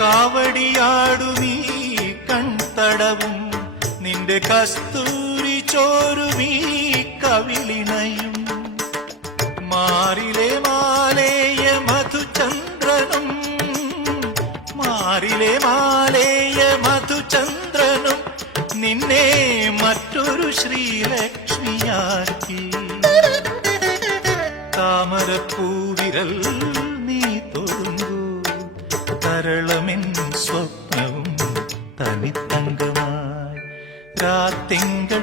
കാവടിയാടുമീ കൺതടവും നിന്റെ കസ്തൂരി ചോരുമീ കവിളിണയും മാറിലെ മാലേയ മധുചന്ദ്രനും മാറിലെ മാലേയ മധുചന്ദ്രനും നിന്നെ മറ്റൊരു ശ്രീലക്ഷ്മിയാക്കി താമരപ്പൂവിരൽ നീ തൊടുമ്പോ തരളമെൻ സ്വപ്നവും തനിത്തങ്കമായി രാത്തിങ്കൾ